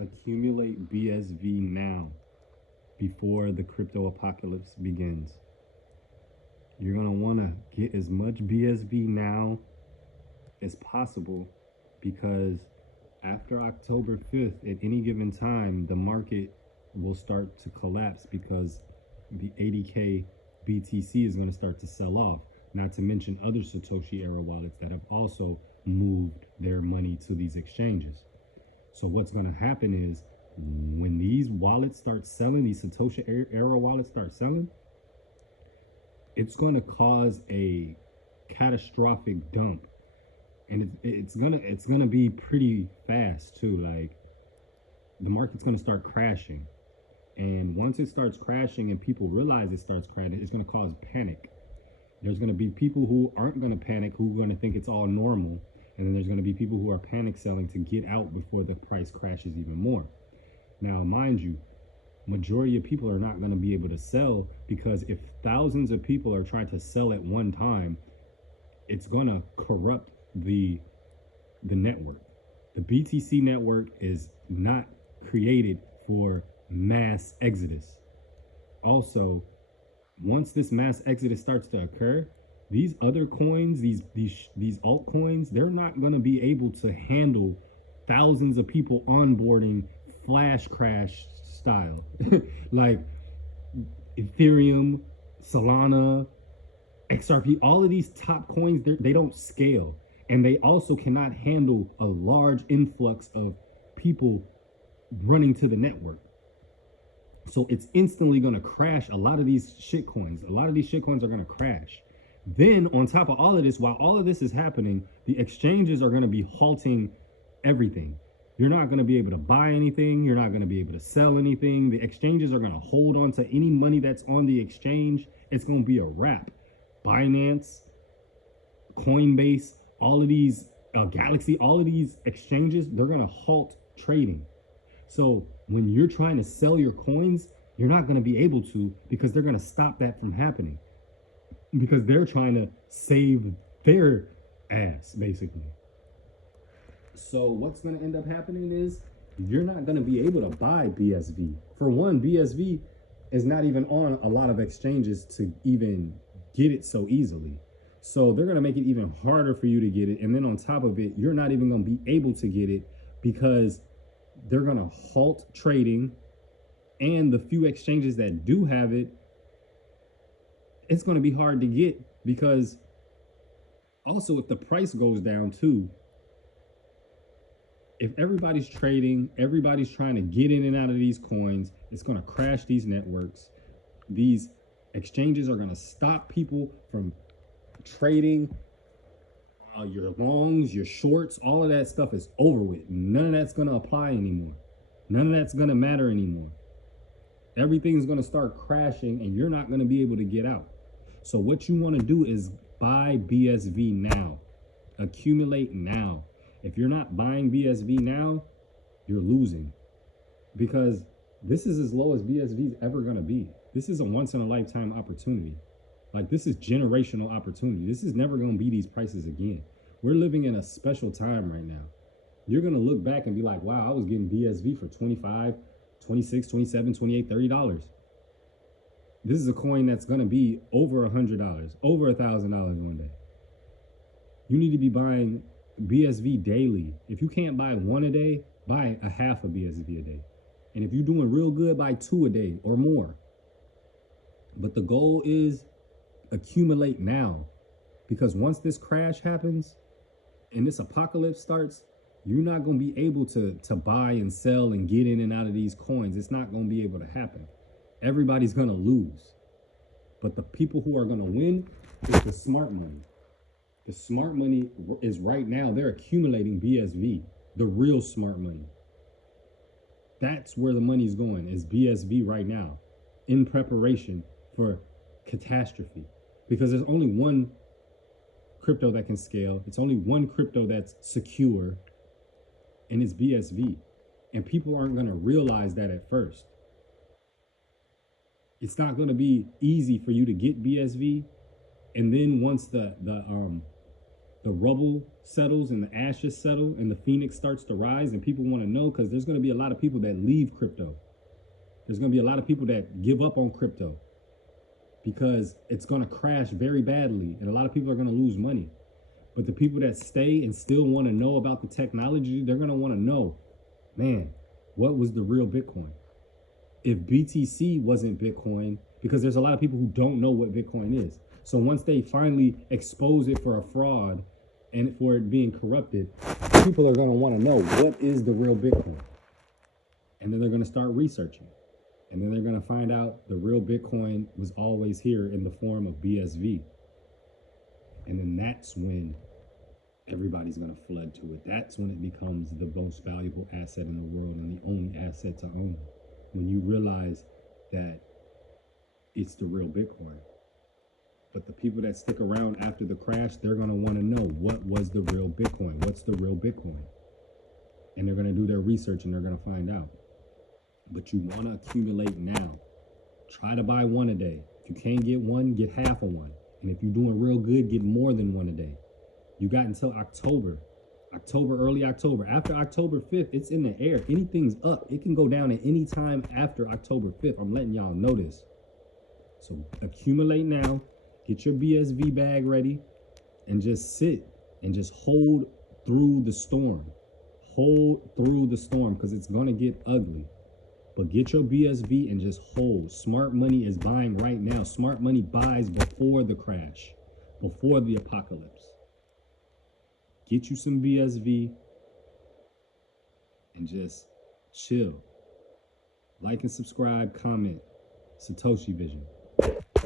Accumulate BSV now before the crypto apocalypse begins. You're going to want to get as much BSV now as possible because after October 5th, at any given time, the market will start to collapse because the 80K BTC is going to start to sell off. Not to mention other Satoshi era wallets that have also moved their money to these exchanges. So what's going to happen is when these wallets start selling, these Satoshi era wallets start selling, it's going to cause a catastrophic dump, and it's gonna be pretty fast too. Like the market's gonna start crashing, and once it starts crashing and people realize it starts crashing, it's gonna cause panic. There's gonna be people who aren't gonna panic, who are gonna think it's all normal, and then there's gonna be people who are panic selling to get out before the price crashes even more. Now, mind you, majority of people are not going to be able to sell because if thousands of people are trying to sell at one time, it's going to corrupt the network. The BTC network is not created for mass exodus. Also, once this mass exodus starts to occur, these other coins, these altcoins, they're not going to be able to handle thousands of people onboarding flash crash style. Like Ethereum, Solana, XRP, all of these top coins, they don't scale. And they also cannot handle a large influx of people running to the network. So it's instantly going to crash a lot of these shit coins. A lot of these shit coins are going to crash. Then on top of all of this, while all of this is happening, the exchanges are going to be halting everything. You're not going to be able to buy anything. You're not going to be able to sell anything. The exchanges are going to hold on to any money that's on the exchange. It's going to be a wrap. Binance, Coinbase, all of these, Galaxy, all of these exchanges, they're going to halt trading. So when you're trying to sell your coins, you're not going to be able to because they're going to stop that from happening because they're trying to save their ass, basically. So what's going to end up happening is you're not going to be able to buy BSV. For one, BSV is not even on a lot of exchanges to even get it so easily. So they're going to make it even harder for you to get it. And then on top of it, you're not even going to be able to get it because they're going to halt trading. And the few exchanges that do have it, it's going to be hard to get because also if the price goes down too, if everybody's trading, everybody's trying to get in and out of these coins, it's going to crash these networks. These exchanges are going to stop people from trading. Your longs, your shorts, all of that stuff is over with. None of that's going to apply anymore. None of that's going to matter anymore. Everything's going to start crashing and you're not going to be able to get out. So what you want to do is buy BSV now. Accumulate now. If you're not buying BSV now, you're losing because this is as low as BSV is ever going to be. This is a once in a lifetime opportunity. Like this is generational opportunity. This is never going to be these prices again. We're living in a special time right now. You're going to look back and be like, wow, I was getting BSV for 25, 26, 27, 28, $30. This is a coin that's going to be over $100, over $1,000 one day. You need to be buying BSV daily. If you can't buy one a day, buy a half a BSV a day. And if you're doing real good, buy 2 a day or more. But the goal is accumulate now, because once this crash happens and this apocalypse starts, you're not going to be able to buy and sell and get in and out of these coins. It's not going to be able to happen. Everybody's going to lose. But the people who are going to win is the smart money. The smart money is right now, they're accumulating BSV, the real smart money. That's where the money's going, is BSV right now, in preparation for catastrophe. Because there's only one crypto that can scale. It's only one crypto that's secure, and it's BSV. And people aren't going to realize that at first. It's not going to be easy for you to get BSV. And then once the the rubble settles and the ashes settle and the phoenix starts to rise, and people want to know, because there's going to be a lot of people that leave crypto. There's going to be a lot of people that give up on crypto because it's going to crash very badly, and a lot of people are going to lose money. But the people that stay and still want to know about the technology, they're going to want to know, man, what was the real Bitcoin? If BTC wasn't Bitcoin, because there's a lot of people who don't know what Bitcoin is. So once they finally expose it for a fraud and for it being corrupted, people are going to want to know, what is the real Bitcoin? And then they're going to start researching. And then they're going to find out the real Bitcoin was always here in the form of BSV. And then that's when everybody's going to flood to it. That's when it becomes the most valuable asset in the world and the only asset to own. When you realize that it's the real Bitcoin. But the people that stick around after the crash, they're going to want to know, what was the real Bitcoin? What's the real Bitcoin? And they're going to do their research and they're going to find out. But you want to accumulate now. Try to buy one a day. If you can't get one, get half of one. And if you're doing real good, get more than one a day. You got until October, early October. After October 5th, it's in the air. Anything's up. It can go down at any time after October 5th. I'm letting y'all know this. So accumulate now. Get your BSV bag ready and just sit and just hold through the storm. Hold through the storm, because it's going to get ugly. But get your BSV and just hold. Smart money is buying right now. Smart money buys before the crash, before the apocalypse. Get you some BSV and just chill. Like and subscribe, comment. Satoshi Vision.